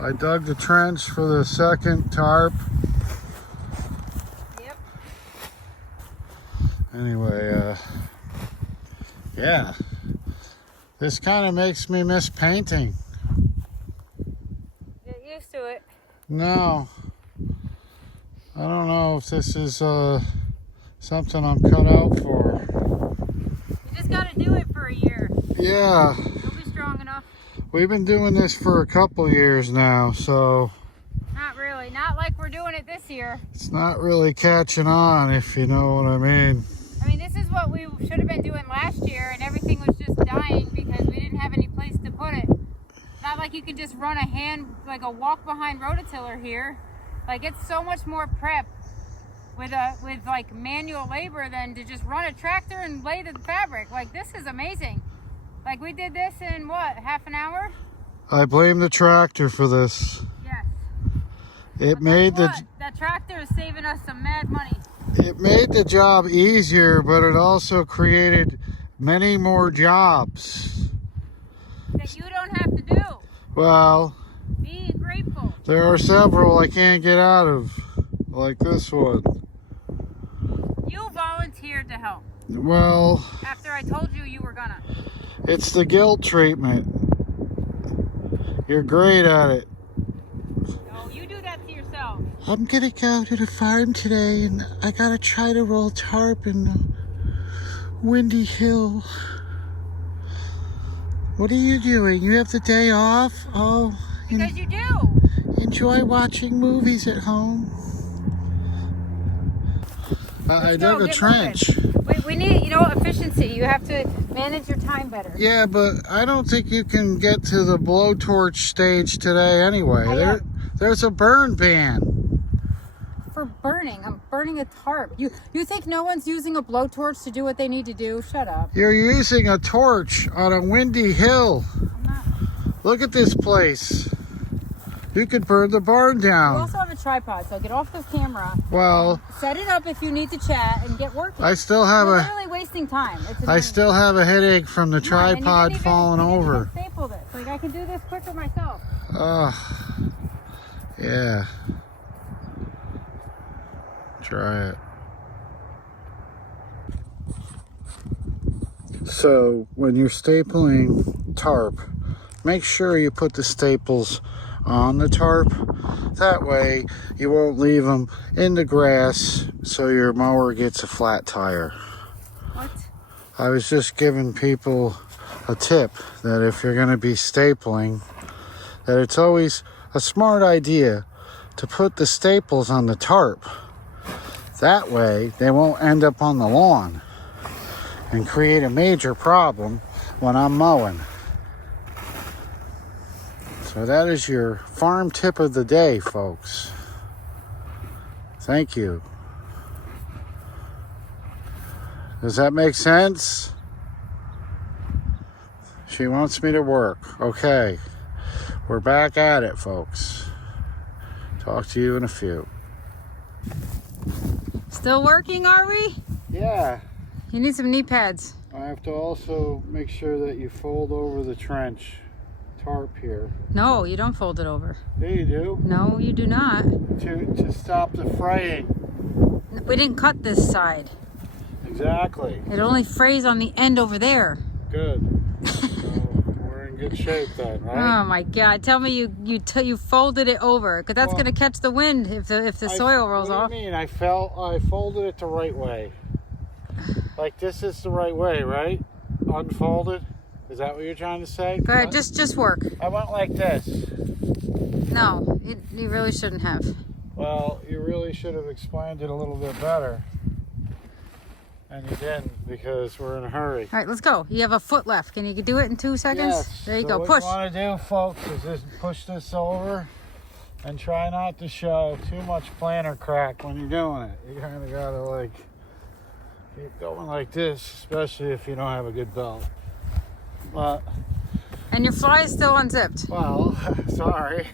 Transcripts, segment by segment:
I dug the trench for the second tarp. Yep. Anyway, yeah. This kind of makes me miss painting. Get used to it. No. I don't know if this is something I'm cut out for. You just gotta do it for a year. Yeah. You'll be strong enough. We've been doing this for a couple years now, so Not really. Not like we're doing it this year. it's not really catching on, if you know what I mean. I mean, this is what we should have been doing last year, and everything was just dying because we didn't have any place to put it. Not like you can just run a walk behind rototiller here. Like, it's so much more prep with like manual labor than to just run a tractor and lay the fabric. Like, this is amazing. Like, we did this in what, half an hour? I blame the tractor for this. Yes. It made That tractor is saving us some mad money. It made the job easier, but it also created many more jobs That you don't have to do. Well, Be grateful. there are several I can't get out of, like this one. You volunteered to help Well, after I told you you were gonna. it's the guilt treatment. You're great at it. No, you do that to yourself. I'm gonna go to the farm today and I gotta try to roll tarp in the windy hill. What are you doing? You have the day off? Oh, Because you do. enjoy watching movies at home. I dug a trench. We need, efficiency. You have to manage your time better. Yeah, but I don't think you can get to the blowtorch stage today anyway. There's a burn ban. For burning. I'm burning a tarp. You think no one's using a blowtorch to do what they need to do? Shut up. You're using a torch on a windy hill. I'm not. Look at this place. You could burn the barn You down. also have a tripod, so get off the camera. Well, Set it up if you need to chat and get working. I still have You're a literally wasting time. It's I annoying. still have a headache from the Come on, and you tripod didn't falling you didn't even over. staple this. Like, I can do this quicker myself. Yeah. Try it. So when you're stapling tarp, make sure you put the staples on the tarp. That way you won't leave them in the grass so your mower gets a flat tire. What? I was just giving people a tip that if you're going to be stapling, that it's always a smart idea to put the staples on the tarp. That way they won't end up on the lawn and create a major problem when I'm mowing. So that is your farm tip of the day, folks. Thank you. Does that make sense? She wants me to work. Okay. We're back at it, folks. Talk to you in a few. Still working, are we? Yeah. You need some knee pads. I have to also make sure that you fold over the trench tarp here. No, you don't fold it over. Yeah, you do. No, you do not. To stop the fraying. We didn't cut this side. Exactly. It only frays on the end over there. Good. So we're in good shape then, right? Oh my God! Tell me you folded it over, because that's gonna catch the wind if the soil rolls off. What do you mean? I folded it the right way. Like this is the right way, right? Unfolded. Is that what you're trying to say? Go ahead, just work. I went like this. No, you really shouldn't have. Well, you really should have explained it a little bit better. And you didn't, because we're in a hurry. All right, let's go. You have a foot left. Can you do it in 2 seconds? Yes. There you So go. what Push. you want to do, folks, is just push this over and try not to show too much planter crack when you're doing it. You kind of got to, like, keep going like this, especially if you don't have a good belt. But, And your fly is still unzipped. well, sorry.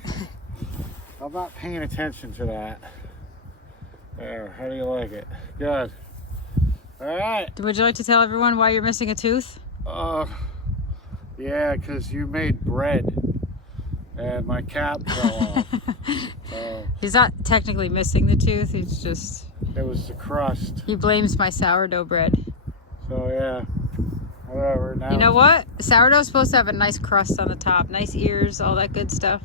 I'm not paying attention to that. There, how do you like it? Good. All right. Would you like to tell everyone why you're missing a tooth? Yeah, because you made bread and my cap fell off. So He's not technically missing the tooth. It's just it was the crust. he blames my sourdough bread. So yeah, whatever. Now You know what? Sourdough's supposed to have a nice crust on the top, nice ears, all that good stuff.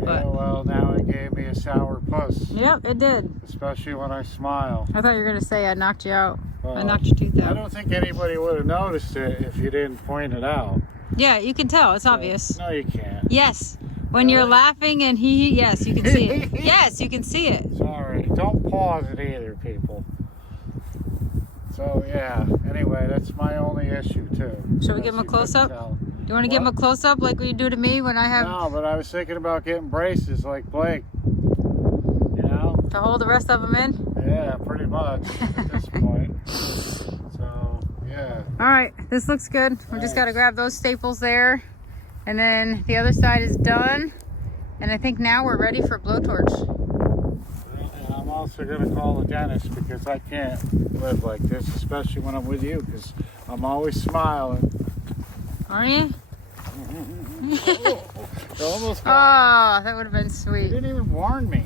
Yeah, well, now it gave me a sour puss. Yep, it did. Especially when I smile. I thought you were gonna say I knocked you out. I Well, knocked your tooth I out. don't think anybody would have noticed it if you didn't point it out. Yeah, you can tell. It's obvious. No, you can't. Yes. When you're Really? laughing and yes, you can see it. Yes, you can see it. Sorry. Don't pause it either, people. So, yeah. Anyway, that's my only issue, too. Shall we give him a As you close-up? couldn't tell. Do you want to give him a close-up like you do to me when I have No, but I was thinking about getting braces like Blake. You know? to hold the rest of them in? Yeah, pretty much at this point. So, yeah. All right, this looks good. We just got to grab those staples there. And then the other side is done. And I think now we're ready for blowtorch. And I'm also going to call the dentist because I can't live like this, especially when I'm with you, because I'm always smiling. Are you? It almost Oh, that would have been You sweet. didn't even warn me.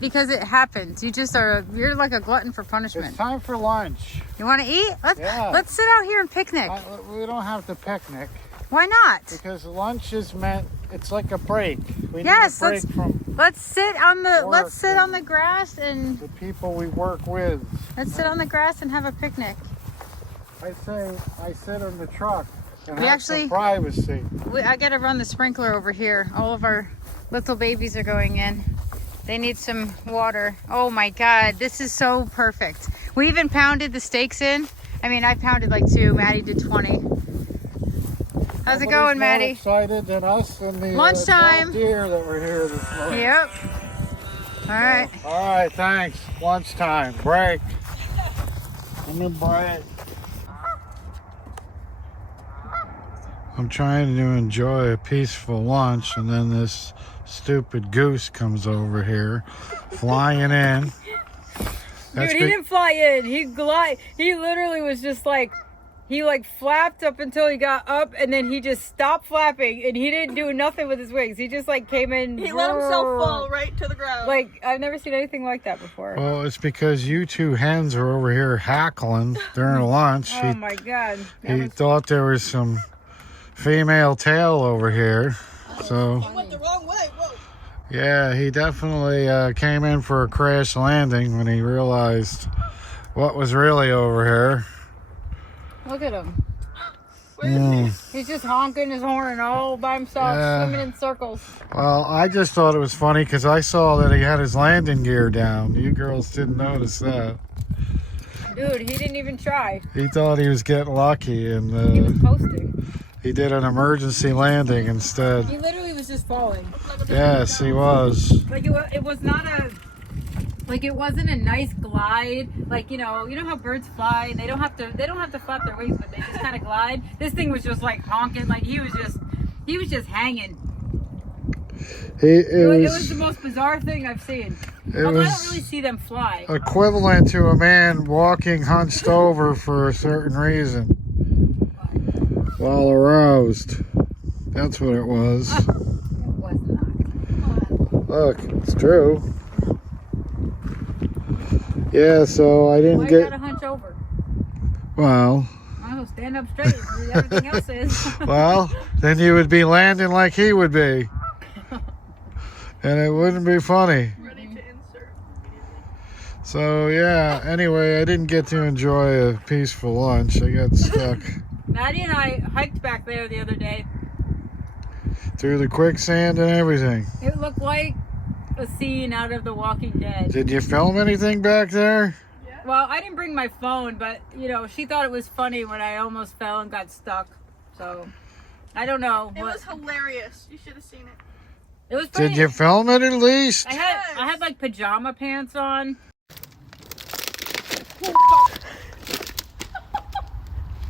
Because it happens. You're like a glutton for It's punishment. time for lunch. You want to eat? Yeah. Let's sit out here and picnic. We don't have to picnic Why not? because lunch is meant. It's like a break. We Yes, need a break from Let's sit on the Work the grass and the people we work with. let's sit on the grass and have a picnic. I sit in the truck and We have actually- some privacy. I gotta run the sprinkler over here. All of our little babies are going in. They need some water. Oh my God, this is so perfect. We even pounded the steaks in. I mean, I pounded like 2. Maddie did 20. How's it Nobody's going, more Maddie? excited than us and the Lunchtime. 12 deer that were here this morning. Yep. All right. All right, thanks. Lunchtime break. Give me a break. I'm trying to enjoy a peaceful lunch, and then this stupid goose comes over here, flying in. Dude, he didn't fly in. He literally was just like, he like flapped up until he got up, and then he just stopped flapping, and he didn't do nothing with his wings. He just like came in. He let himself fall right to the ground. Like, I've never seen anything like that before. Well, it's because you two hens are over here hackling during lunch. Oh my God. He thought there was some female tail over here, so He went the wrong way. Whoa. yeah, he definitely came in for a crash landing when he realized what was really over here. Look at him. Where is he? He's just honking his horn all by himself, Yeah. swimming in circles. Well, I just thought it was funny because I saw that he had his landing gear down. You girls didn't notice that. Dude, he didn't even try. He thought he was getting lucky, He was and coasting. he did an emergency landing instead. He literally was just falling. Yes, he was. Like it was not it wasn't a nice glide. Like, you know how birds fly and they don't have to flap their wings, but they just kind of glide. This thing was just like honking. Like he was just hanging. It was the most bizarre thing I've seen. It Although I was don't really see them fly. equivalent to a man walking hunched over for a certain reason while aroused. That's what it was. It was not. Look, it's true. Yeah, so I didn't Why you get. gotta hunch over? Well, I don't know, stand up straight. Everything else is. well, then you would be landing like he would be, and it wouldn't be funny. Ready to insert. So yeah. Anyway, I didn't get to enjoy a peaceful lunch. I got stuck Maddie and I hiked back there the other day. through the quicksand and everything. It looked like a scene out of The Walking Dead. Did you film anything back there? Well, I didn't bring my phone, but she thought it was funny when I almost fell and got stuck. So I don't know. It was hilarious. You should have seen it. It was funny. Did you film it at least? I had like pajama pants on.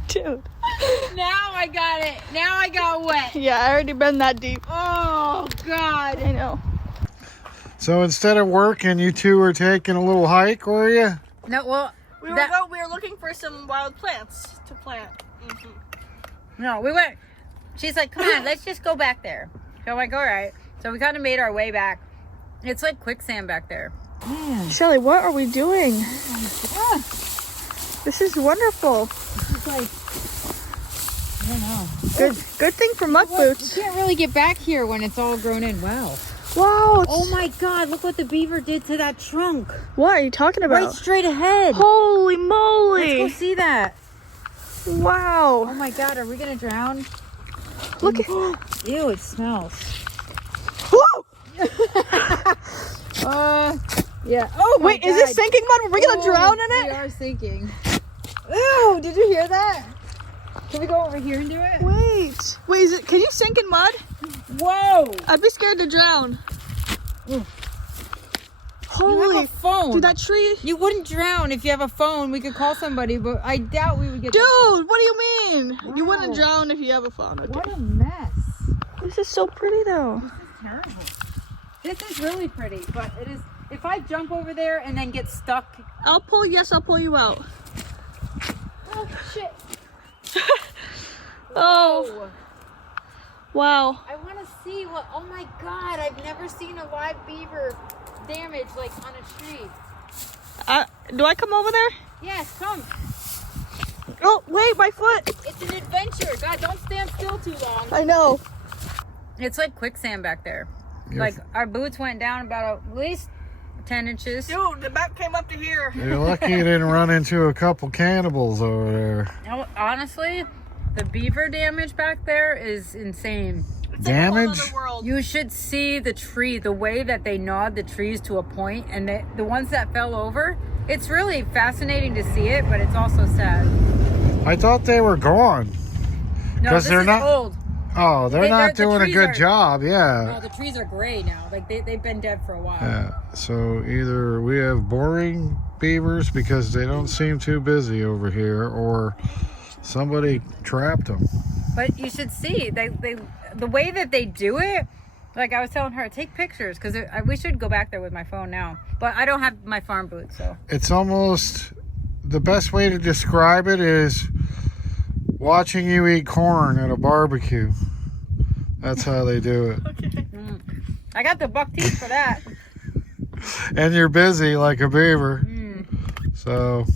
Dude. Now I got it. Now I got wet. Yeah, I already been that deep. Oh God. I know. So instead of working, you two were taking a little hike, were you? No, well, We were looking for some wild plants to plant. no, we went. She's like, come on, let's just go back there. So I'm like, all right. So we kind of made our way back. It's like quicksand back there. Man. Shelley, what are we doing? Yeah. This is wonderful. It's like, I don't know. Good thing for mud boots. You can't really get back here when it's all grown in. Wow. Wow. Oh my God, look what the beaver did to that trunk. What are you talking about? Right straight ahead. Holy moly. Let's go see that. Wow. Oh my God, are we gonna drown? Look at Ew, it smells. Whoa! Yeah. Oh my Wait, God. is this sinking mud? Are we gonna drown in We it? are sinking. Ew, did you hear that? Can we go over here and do it? Wait, is it? Can you sink in mud? Whoa! I'd be scared to drown. You Holy, have a phone. dude, that tree. You wouldn't drown if you have a phone. We could call somebody, but I doubt we would get. Dude, what do you mean? You Wow. wouldn't drown if you have a phone. Okay. What a mess. This is so pretty though. This is terrible. This is really pretty, but it is. If I jump over there and then get stuck. I'll pull you out. Oh shit! Oh, wow. I want to see what. Oh my God! I've never seen a live beaver damage like on a tree. Do I come over there? Yes, come. Oh, wait, my foot. It's an adventure. God, don't stand still too long. I know. It's like quicksand back there. You're Like our boots went down about at least 10 inches. Dude, the back came up to here. You're lucky you didn't run into a couple cannibals over there. Honestly, the beaver damage back there is insane. It's Damage? Like a whole other world. You should see the tree, the way that they gnawed the trees to a point, and the ones that fell over. It's really fascinating to see it, but it's also sad. I thought they were gone. No, 'Cause this they're is not- old. Oh, they're not the doing a trees good are- job, No, yeah. the trees are gray now. Like they've been dead for a while. Yeah. So either we have boring beavers because they don't seem too busy over here, or somebody trapped them. But you should see the way that they do it. Like I was telling her, take pictures because we should go back there with my phone now. But I don't have my farm boots, so. It's almost, the best way to describe it is watching you eat corn at a barbecue. That's how they do it. I got the buck teeth for that. And you're busy like a beaver. So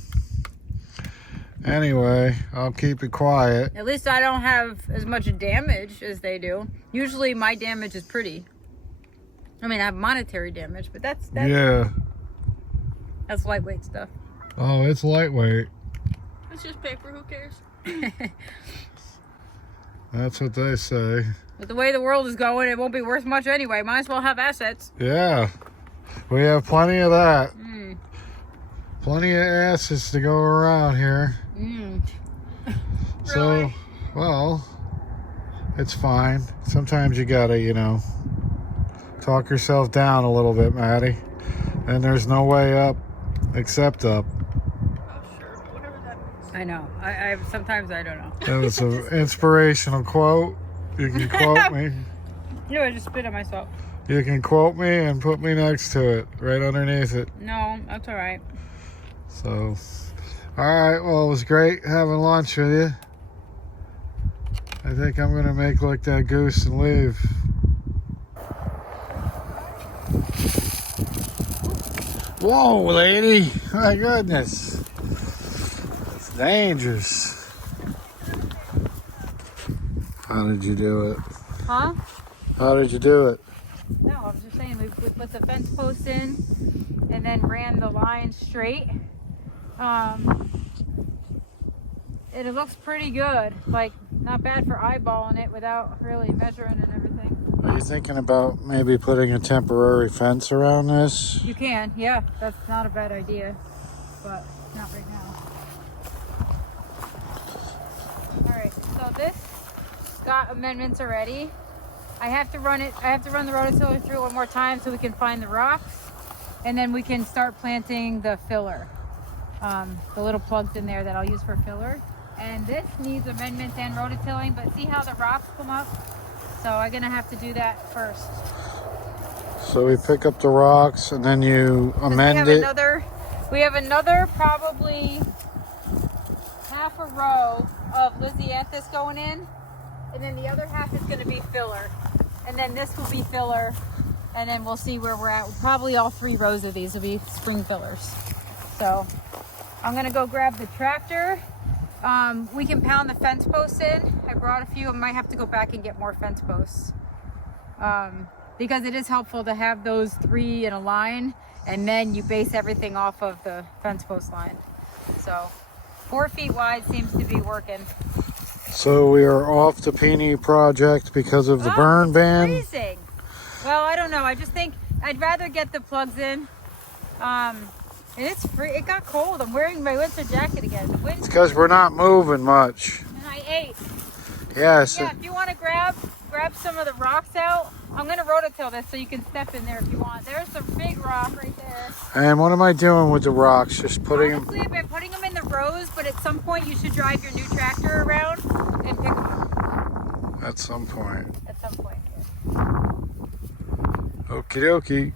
anyway, I'll keep it quiet. At least I don't have as much damage as they do. Usually my damage is pretty. I mean, I have monetary damage, but that's Yeah. that's lightweight stuff. Oh, it's lightweight. It's just paper, who cares? That's what they say. With the way the world is going, it won't be worth much anyway. Might as well have assets. Yeah. We have plenty of that. Plenty of asses to go around here. So, Really? well, it's fine. Sometimes you gotta, talk yourself down a little bit, Maddie. And there's no way up except up. Oh, sure. Whatever that means. I know. I sometimes I don't know. That was an inspirational quote. You can quote me. No, I just spit on myself. You can quote me and put me next to it, right underneath it. No, that's all right. So, all right. Well, it was great having lunch with you. I think I'm gonna make like that goose and leave. Whoa, lady! My goodness, it's dangerous. How did you do it? Huh? How did you do it? No, I was just saying we put the fence post in and then ran the line straight. And it looks pretty good. Like, not bad for eyeballing it without really measuring and everything. Are you thinking about maybe putting a temporary fence around this? You can, yeah. That's not a bad idea, but not right now. All right, so this got amendments already. I have to run the rototiller through it one more time so we can find the rocks, and then we can start planting the filler. The little plugs in there that I'll use for filler. And this needs amendments and rototilling, but see how the rocks come up? So I'm gonna have to do that first. So we pick up the rocks and then you amend it. We have another probably half a row of Lisianthus going in, and then the other half is gonna be filler. and then this will be filler, and then we'll see where we're at. Probably all 3 rows of these will be spring fillers. So I'm gonna go grab the tractor. We can pound the fence posts in. I brought a few. I might have to go back and get more fence posts. Because it is helpful to have those 3 in a line, and then you base everything off of the fence post line. So 4 feet wide seems to be working. So we are off the Peony project because of the burn ban. Freezing. Well, I don't know. I just think I'd rather get the plugs in. And it's free. It got cold. I'm wearing my winter jacket again. The wind. It's because we're not moving much. And I ate. Yes. Yeah, if you want to grab some of the rocks out, I'm going to rototill this so you can step in there if you want. There's some big rock right there. And what am I doing with the rocks? Just putting them... Honestly, I've been putting them in the rows, but at some point you should drive your new tractor around and pick them up. At some point. At some point, yeah. Okie dokie.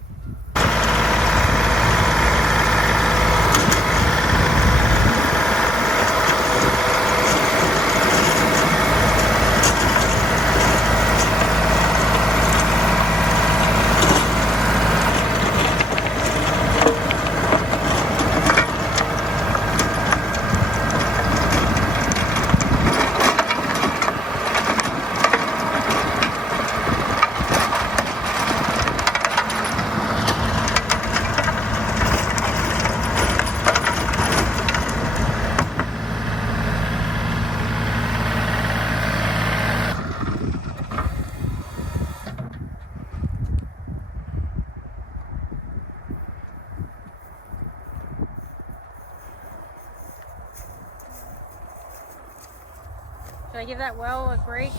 Should I give that well a break?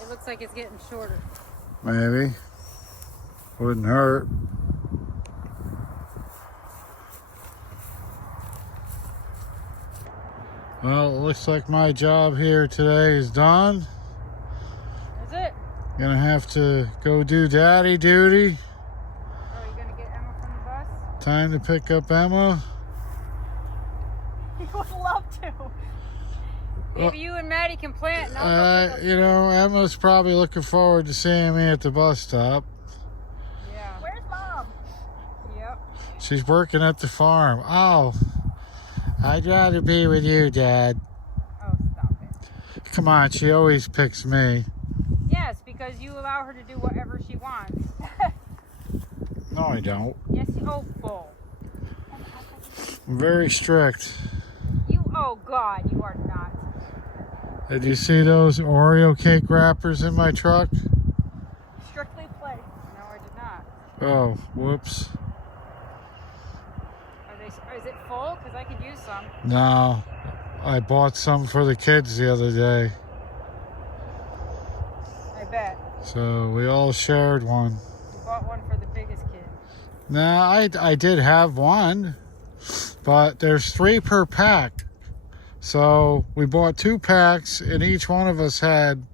It looks like it's getting shorter. Maybe. Wouldn't hurt. Well, it looks like my job here today is done. Is it? Gonna have to go do daddy duty. Oh, you gonna get Emma from the bus? Time to pick up Emma. You would love to. Maybe you and Maddie can plant. And I'll go pick up You know, Emma's probably looking forward to seeing me at the bus stop. Yeah. Where's Mom? Yep. She's working at the farm. Oh, I'd rather be with you, Dad. Oh, stop it. Come on, she always picks me. Yes, because you allow her to do whatever she wants. No, I don't. Yes, oh, bull. I'm very strict. Oh God, you are not. Did you see those Oreo cake wrappers in my truck? Strictly play. No, I did not. Oh, whoops. Is it full? Because I could use some. No, I bought some for the kids the other day. I bet. So we all shared one. You bought one for the biggest kid. Now, I did have one, but there's 3 per pack. So we bought 2 packs, and each one of us had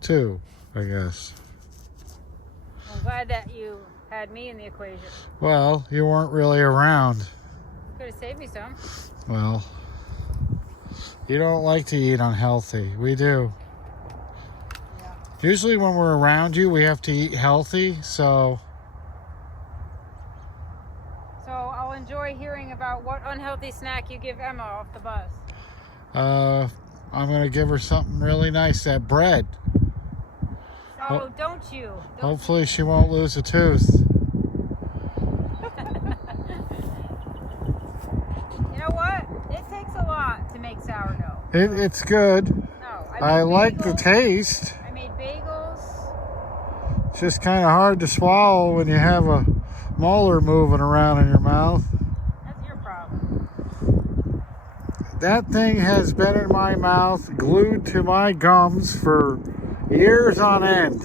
2, I guess. I'm glad that you had me in the equation. Well, you weren't really around. Could have saved me some. Well, you don't like to eat unhealthy. We do. Yeah. Usually when we're around you, we have to eat healthy, so... So I'll enjoy hearing about what unhealthy snack you give Emma off the bus. I'm going to give her something really nice, that bread. Oh, don't you? Hopefully she won't lose a tooth. You know what? It takes a lot to make sourdough. It's good. No, I made like the bagels. taste. I made bagels. It's just kind of hard to swallow when you have a molar moving around in your mouth. That's your problem. That thing has been in my mouth, glued to my gums for years on end.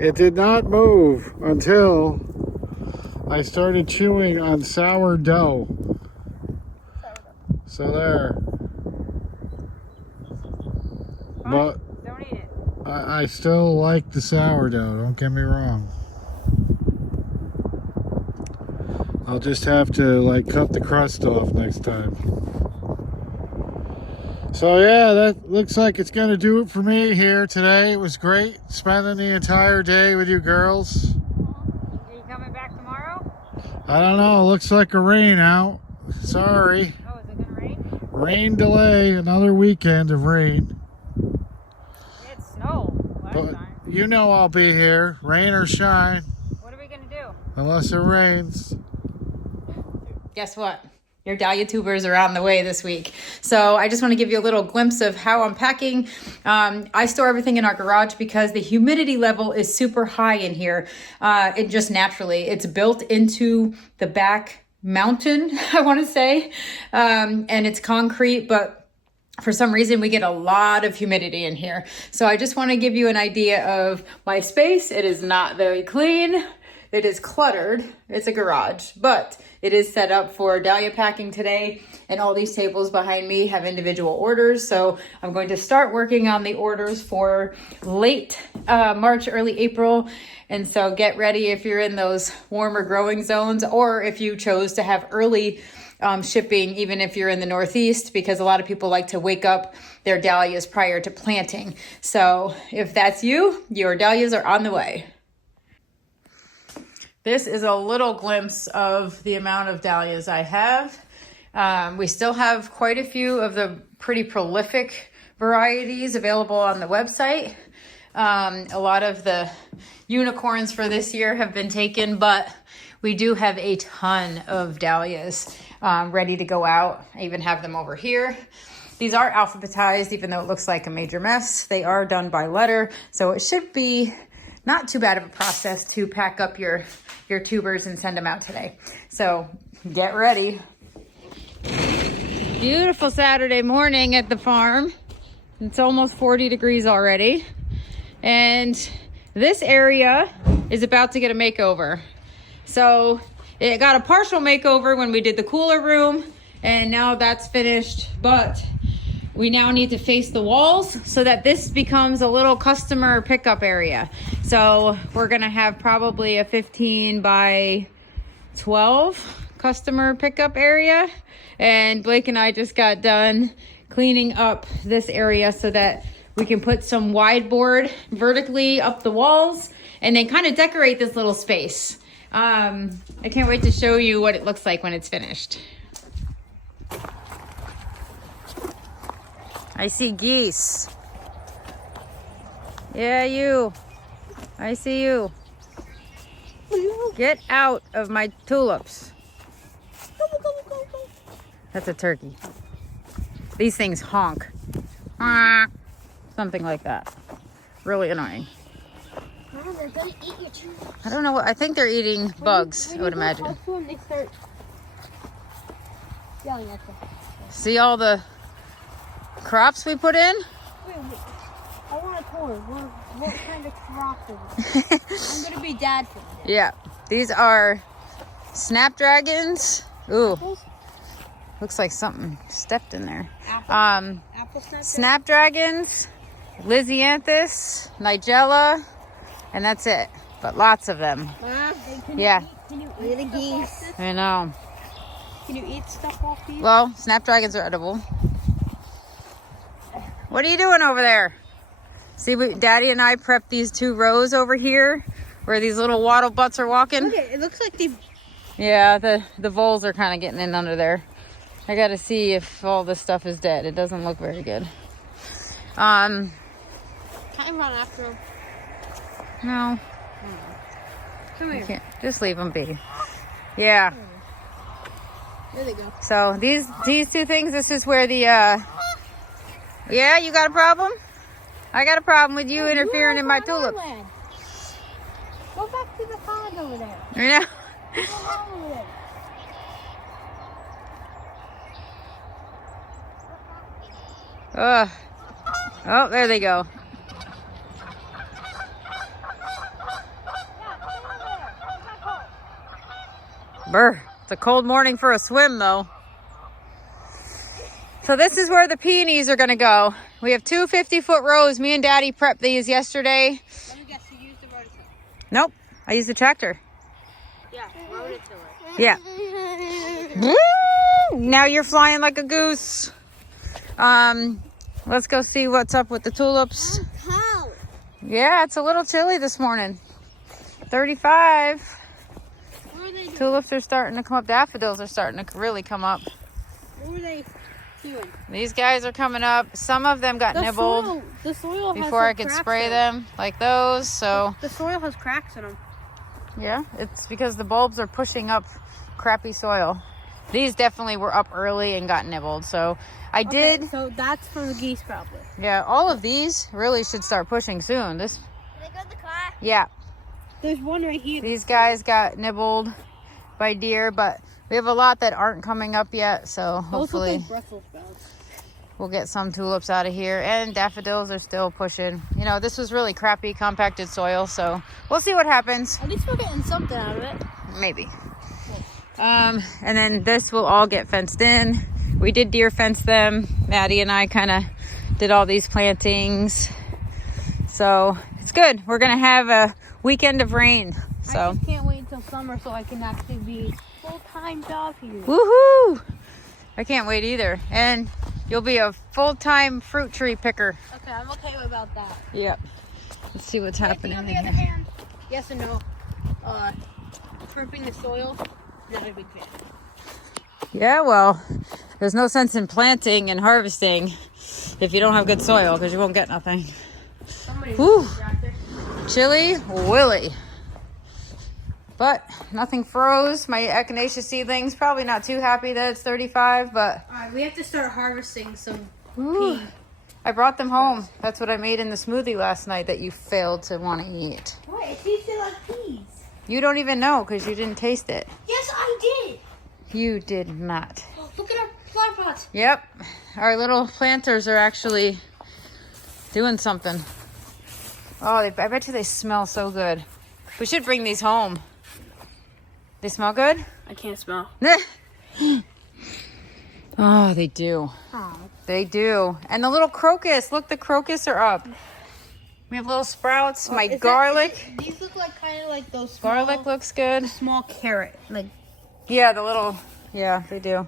It did not move until I started chewing on sourdough. So there. Fine. But Don't eat it. I still like the sourdough, don't get me wrong. I'll just have to like cut the crust off next time. So yeah, that looks like it's gonna do it for me here today. It was great spending the entire day with you girls. Are you coming back tomorrow? I don't know, looks like a rain out. Sorry. Oh, is it gonna rain? Rain delay, another weekend of rain. It snowed last But time. you know I'll be here, rain or shine, What are we gonna do? unless it rains. Guess what? Your dahlia tubers are on the way this week. So I just want to give you a little glimpse of how I'm packing. I store everything in our garage because the humidity level is super high in here. It just naturally, it's built into the back mountain, I want to say. And it's concrete, but for some reason we get a lot of humidity in here. So I just want to give you an idea of my space. It is not very clean. It is cluttered. It's a garage, but it is set up for dahlia packing today. And all these tables behind me have individual orders. So I'm going to start working on the orders for late March, early April. And so get ready if you're in those warmer growing zones, or if you chose to have early shipping, even if you're in the Northeast, because a lot of people like to wake up their dahlias prior to planting. So if that's you, your dahlias are on the way. This is a little glimpse of the amount of dahlias I have. We still have quite a few of the pretty prolific varieties available on the website. A lot of the unicorns for this year have been taken, but we do have a ton of dahlias ready to go out. I even have them over here. These are alphabetized, even though it looks like a major mess. They are done by letter, so it should be not too bad of a process to pack up your tubers and send them out today. So get ready. Beautiful Saturday morning at the farm. It's almost 40 degrees already. And this area is about to get a makeover. So it got a partial makeover when we did the cooler room, and now that's finished, but we now need to face the walls so that this becomes a little customer pickup area. So we're gonna have probably a 15 by 12 customer pickup area. And Blake and I just got done cleaning up this area so that we can put some wide board vertically up the walls and then kind of decorate this little space. I can't wait to show you what it looks like when it's finished. I see geese. Yeah, you. I see you. Get out of my tulips. That's a turkey. These things honk. Something like that. Really annoying. They're gonna eat your tulips. I don't know what, I think they're eating bugs, I would imagine. They start yelling at them. See all the crops we put in? Wait. I want a tour. What kind of crop is it? I'm gonna be dad for the day. Yeah. These are snapdragons. Ooh. Apples? Looks like something stepped in there. Apple Snapdragons, Lisianthus, Nigella, and that's it. But lots of them. Yeah. Can you eat the geese? I know. Can you eat stuff off these? Well, snapdragons are edible. What are you doing over there? See, Daddy and I prepped these 2 rows over here where these little waddle butts are walking. Look, it looks like they... Yeah, the voles are kind of getting in under there. I got to see if all this stuff is dead. It doesn't look very good. Can't run after them. No. Come You here. can't. Just leave them be. Yeah. There they go. So these 2 things, this is where the, yeah, you got a problem? I got a problem with you interfering in my tulips. Land. Go back to the pond over there. You know? Go on over there. Oh, there they go. Brr. It's a cold morning for a swim, though. So this is where the peonies are going to go. We have 2 50-foot rows. Me and Daddy prepped these yesterday. Let me guess, you used the rototiller. Nope. I used the tractor. Yeah, rototiller. Yeah. Woo! Now you're flying like a goose. Let's go see what's up with the tulips. Cow. Yeah, it's a little chilly this morning. 35. What are they doing? Tulips are starting to come up. Daffodils are starting to really come up. What are they doing? These guys are coming up. Some of them got nibbled The soil has before I some could cracks spray in it. them, like those. So The soil has cracks in them. yeah, it's because the bulbs are pushing up crappy soil. These definitely were up early and got nibbled. So I did. So that's from the geese, probably. Yeah, all of these really should start pushing soon. This. Can I go to the car? Yeah, There's one right here. these guys got nibbled by deer, but we have a lot that aren't coming up yet. So Those look hopefully like Brussels sprouts. we'll get some tulips out of here. And daffodils are still pushing. You know, this was really crappy compacted soil, so we'll see what happens. At least we're getting something out of it. Maybe. And then this will all get fenced in. We did deer fence them. Maddie and I kind of did all these plantings. So it's good. We're going to have a weekend of rain. I So just can't wait until summer so I can actually be full-time job here. woohoo! I can't wait either. And you'll be a full-time fruit tree picker. Okay, I'm okay about that. Yep. Let's see what's happening. On the in other here. hand, yes and no. Tripping the soil, not a big fan. Yeah, well, there's no sense in planting and harvesting if you don't have good soil, because you won't get nothing. Whew. Chilly Willy. But nothing froze. My echinacea seedlings, probably not too happy that it's 35, but Alright, we have to start harvesting some whew, pea. I brought them home. That's what I made in the smoothie last night that you failed to want to eat. Wait, it tasted like peas. You don't even know because you didn't taste it. Yes, I did. You did not. Oh, look at our flower pots. Yep. Our little planters are actually doing something. Oh, I bet you they smell so good. We should bring these home. They smell good? I can't smell. Oh, they do. Oh. They do. And the little crocus. Look, the crocus are up. We have little sprouts. My garlic. These look like kind of like those small, Garlic looks good. small carrot. Like Yeah, the little. Yeah, they do.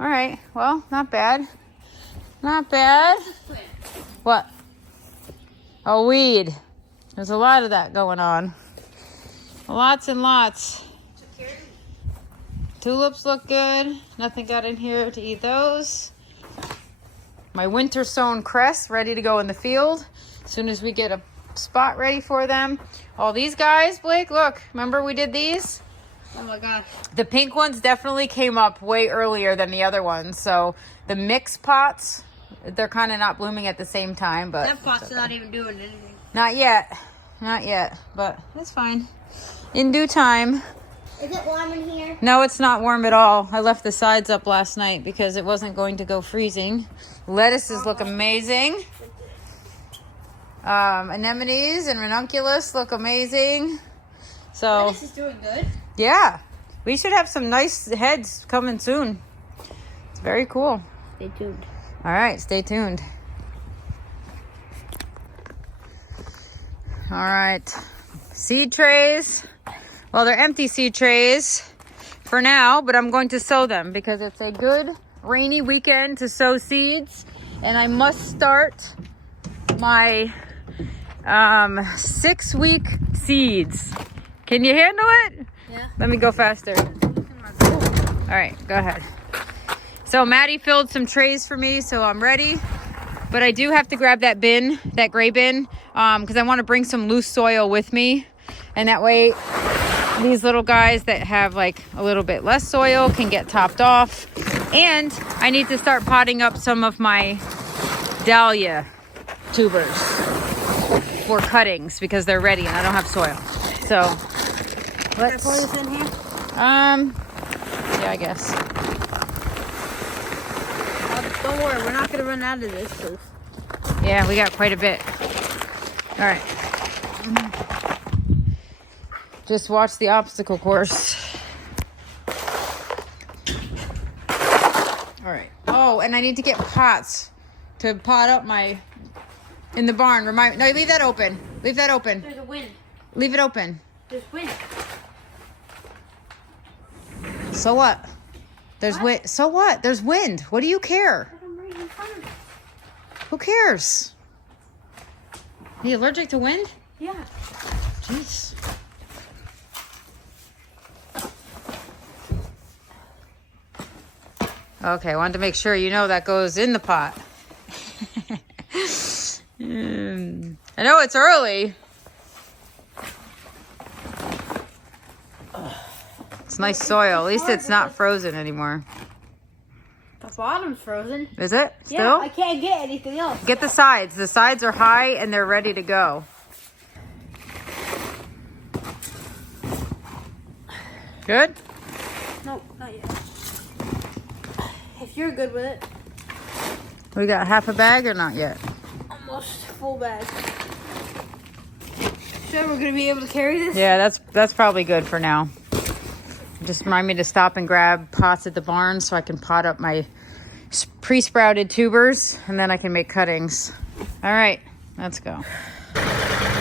All right. Well, not bad. Not bad. What? A weed. There's a lot of that going on. Lots and lots. Tulips look good. Nothing got in here to eat those. My winter sown cress ready to go in the field as soon as we get a spot ready for them. All these guys, Blake, look. Remember we did these? oh my gosh. The pink ones definitely came up way earlier than the other ones. So the mix pots, they're kind of not blooming at the same time, but That pot's not even doing anything. not yet. Not yet, but it's fine. In due time. Is it warm in here? No, it's not warm at all. I left the sides up last night because it wasn't going to go freezing. Lettuces look amazing. Anemones and ranunculus look amazing. So This is doing good. yeah, we should have some nice heads coming soon. It's very cool. Stay tuned. All right, stay tuned. All right, seed trays. Well, they're empty seed trays for now, but I'm going to sow them because it's a good rainy weekend to sow seeds. And I must start my 6-week seeds. Can you handle it? Yeah. Let me go faster. All right, go ahead. So Maddie filled some trays for me, so I'm ready. But I do have to grab that bin, that gray bin, because I want to bring some loose soil with me. And that way, these little guys that have like a little bit less soil can get topped off. And I need to start potting up some of my dahlia tubers for cuttings because they're ready and I don't have soil. So let's Pour this in here. yeah, I guess. Don't worry, we're not gonna run out of this. So. Yeah, we got quite a bit. All right. Just watch the obstacle course. All right. Oh, and I need to get pots to pot up my in the barn. Remind no, leave that open. Leave that open. There's a wind. Leave it open. There's wind. So what? There's wind. So what? There's wind. What do you care? I'm right in front of it. Who cares? Are you allergic to wind? Yeah. Jeez. Okay, I wanted to make sure you know that goes in the pot. I know it's early. It's nice soil. At least it's not frozen anymore. The bottom's frozen. Is it? Still? Yeah, I can't get anything else. Get the sides. The sides are high and they're ready to go. Good? Nope, not yet. If you're good with it. We got half a bag or not yet? Almost full bag. Sure we're gonna be able to carry this? Yeah, that's probably good for now. Just remind me to stop and grab pots at the barn so I can pot up my pre-sprouted tubers and then I can make cuttings. All right, let's go.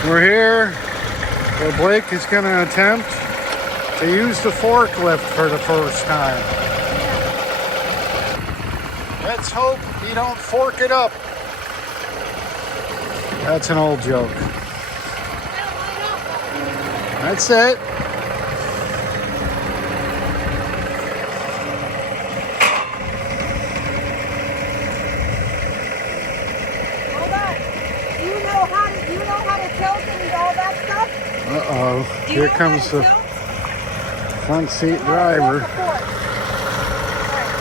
We're here where Blake is going to attempt to use the forklift for the first time. Let's hope he don't fork it up. That's an old joke. That's it. Hold on. Do you know how to tilt and all that stuff? Uh-oh. Do you Here know comes how the to tilt? front seat How to tilt driver. the fork. Alright.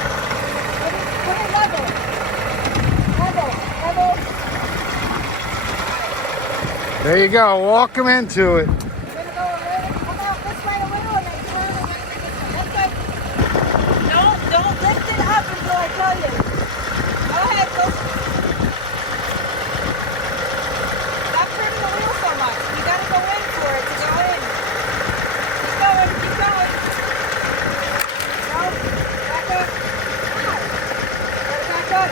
Put it level. There you go. Walk him into it. You're gonna go a little, come out this way a little and then turn and then this way. Don't lift it up until I tell you. Go ahead, go. Stop turning the wheel so much. You gotta go in for it to go in. Keep going, keep going. No, back up. Gotta back up.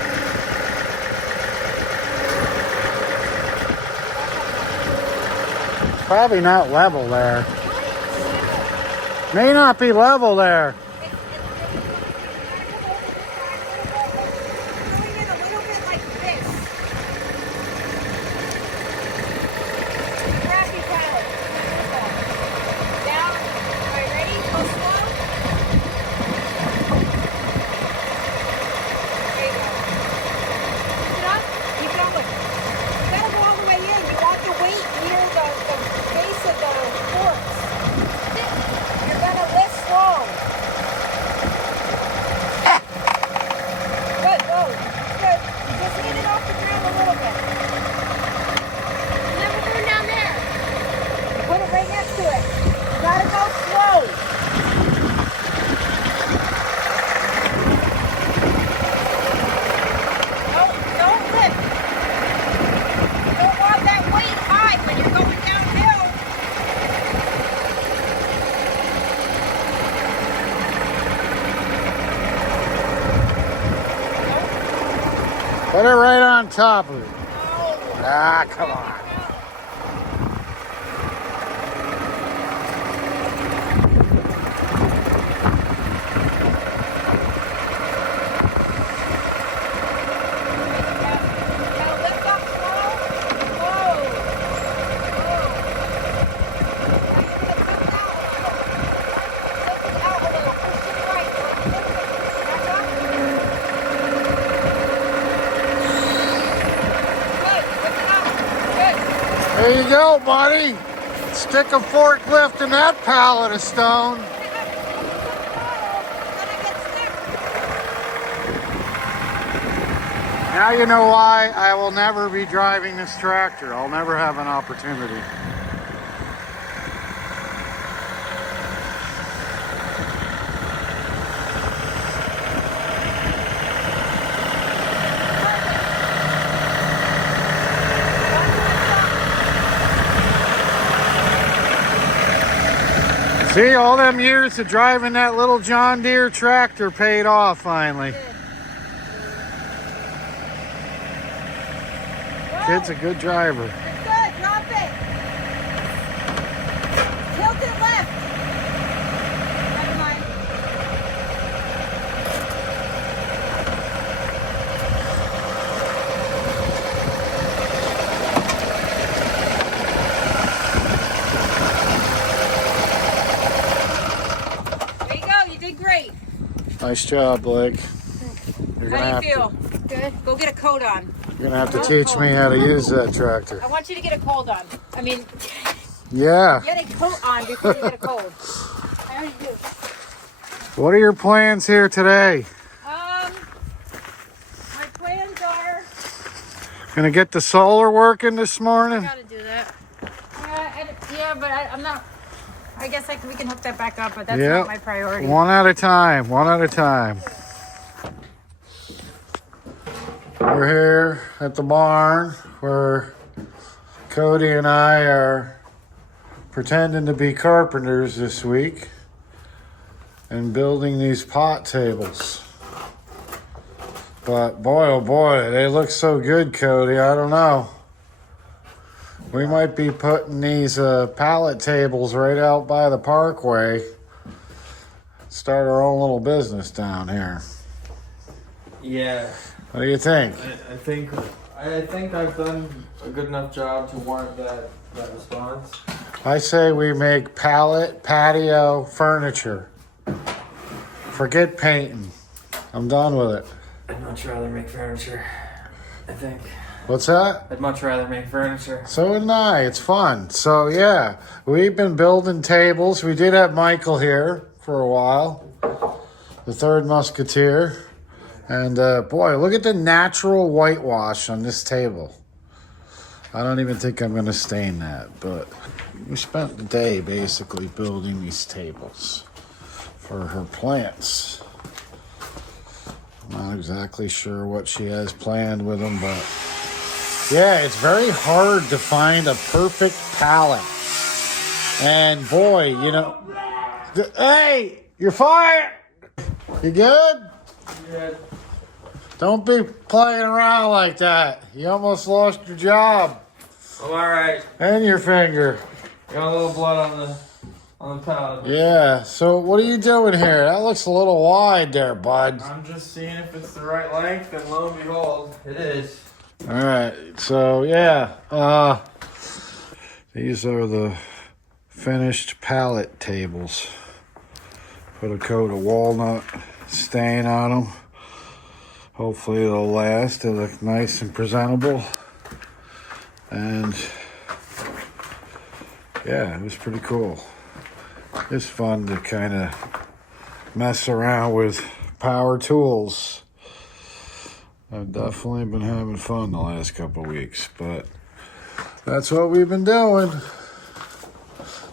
Probably not level there. May not be level there. Doing it a little bit like this. Grab your pallet. Down. All right, ready? Go slow. There you go. Lift it up. Keep going. You gotta go all the way in. You want the weight near the base of the forks. You're gonna lift slow. Good, go. Good. You just need it off the ground a little bit. Never turn down there. Put it right next to it. You gotta go slow. Don't lift. You don't want that weight high when you're going downhill. Put it right on top of it. No. Ah, come on. Now lift up slow. Whoa. Now you're gonna tilt out a little. Tilt it out a little. Push to the right. Lift it. Back up. Good. Lift it up. Good. There you go, buddy. Stick a forklift in that pallet of stone. Now you know why I will never be driving this tractor. I'll never have an opportunity. See, all them years of driving that little John Deere tractor paid off finally. Kid's a good driver. It's good. Drop it. Tilt it left. Never mind. Nice job, Blake. You're gonna How have do you feel? to, Good. Go get a coat on. you're gonna have to teach me how to use that tractor. I want you to get a cold on. I mean, Yeah. get a coat on before you get a cold. I already do. What are your plans here today? My plans are. Gonna get the solar working this morning? Gotta do that. Yeah, but I'm not. I guess we can hook that back up, but that's not my priority. One at a time. One at a time. We're here at the barn where Kody and I are pretending to be carpenters this week and building these pot tables. But boy, oh boy, they look so good, Kody. I don't know. We might be putting these pallet tables right out by the parkway. Start our own little business down here. Yeah. What do you think? I think I've done a good enough job to warrant that response. I say we make pallet patio furniture. Forget painting. I'm done with it. I'd much rather make furniture. I think. What's that? I'd much rather make furniture. So would I. It's fun. So yeah, we've been building tables. We did have Michael here for a while, the third musketeer. And boy, look at the natural whitewash on this table. I don't even think I'm going to stain that, but we spent the day basically building these tables for her plants. I'm not exactly sure what she has planned with them, but yeah, it's very hard to find a perfect pallet. And boy, you know, hey, you're fired. You good? Yeah. Don't be playing around like that. You almost lost your job I'm alright. and your finger. Got a little blood on the pallet. Yeah, so what are you doing here? That looks a little wide there, bud. I'm just seeing if it's the right length, and lo and behold, it is. All right, so yeah, these are the finished pallet tables. Put a coat of walnut stain on them. Hopefully it'll last. They look nice and presentable. And yeah, it was pretty cool. It's fun to kind of mess around with power tools. I've definitely been having fun the last couple of weeks, but that's what we've been doing.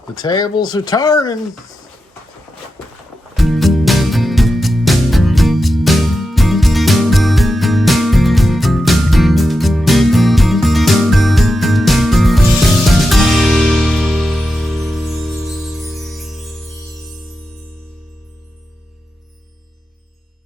The tables are turning.